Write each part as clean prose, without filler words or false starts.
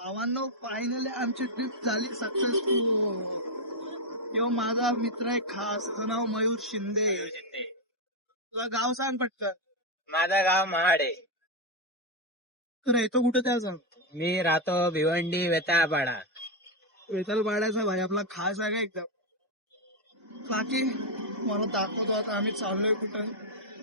भावांनो फायनली आमची ट्रिप झाली सक्सेसफुल. यो माझा मित्र आहे खास, त्याचं नाव मयूर शिंदे. तुझं गाव सांग पटकन. माझं गाव महाड आहे. तू राहतो कुठे त्या सांग. मी राहतो भिवंडी वेताळपाडा. वेतालपाड्याचा भाई आपला खास आहे का एकदम. बाकी मला दाखवतो आता आम्ही चाललोय कुठं.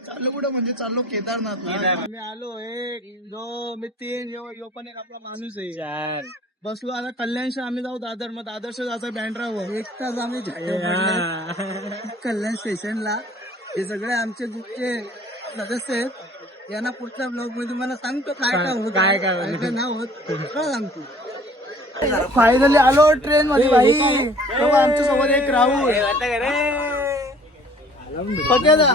चाललो कुठं म्हणजे चाललो केदारनाथला. आम्ही आलो 1 2 मी 3 यो पण एक आपला माणूस आहे. 4 बसलो आता कल्याणशी आम्ही जाऊ दादर. मग दादरशी जायचं बँड्रावर. 1 तास आम्ही कल्याण स्टेशनला. हे सगळे आमचे ग्रुपचे सदस्य आहेत. यांना पुढच्या ब्लॉग मध्ये तुम्हाला सांगतो काय होत काय नाही होत सांगतो. फायनली आलो ट्रेन मध्ये भाई. आमच्या सोबत एक राहुल पक्यादा.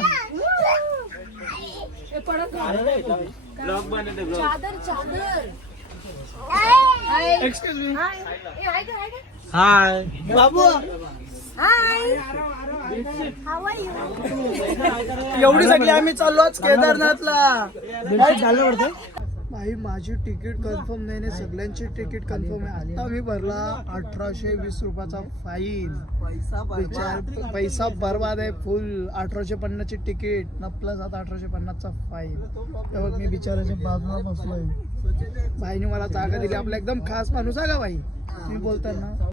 ब्लॉग बनवते blog. Excuse me. High Babu How are you? एवढी सगळी आम्ही चाललो आज केदारनाथला. काय झालं वाटतं भाई. माझी तिकीट कन्फर्म नाही. सगळ्यांची तिकीट कन्फर्म आहे. आता मी भरला 1820 रुपयाचा फाईन. पैसा बर्बाद आहे फुल. 1850 ची तिकीट न प्लस आता 1850 चा फाईन. तेव्हा मी बिचाराच्या बाजूला बसलोय. भाईने मला जागा दिली. आपला एकदम खास माणूस आहे का भाई. तुम्ही बोलताय ना.